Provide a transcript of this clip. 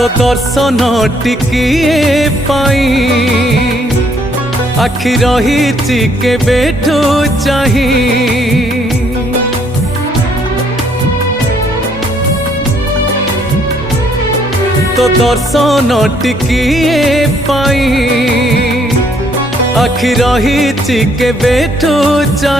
तो दर्शन टिकिए पाई आखि रही के बेठू चाही तो दर्शन टिकिए पाई आखि रही के बेठू चाही।